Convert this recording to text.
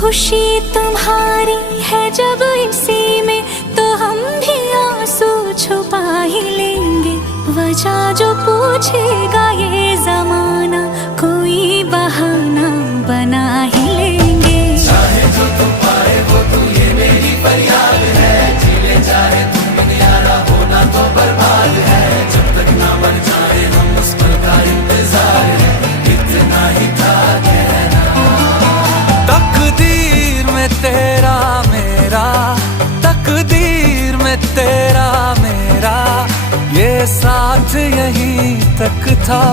खुशी तुम्हारी है जब इसी में, तो हम भी आंसू छुपा ही लेंगे। वजह जो पूछेगा ये जमाना, कोई बहाना बना ही लेंगे। चाहे जो तुम पाए वो तू, ये मेरी फरियाद है। जीले चाहे तुम दुनियारा, होना तो बर्बाद है। जब तक ना बन जाए हम, उस पल का इंतजार है। इतना ही था कहना। तकदीर में तेरा मेरा, तकदीर में तेरा मेरा, ये साथ यहीं तक था।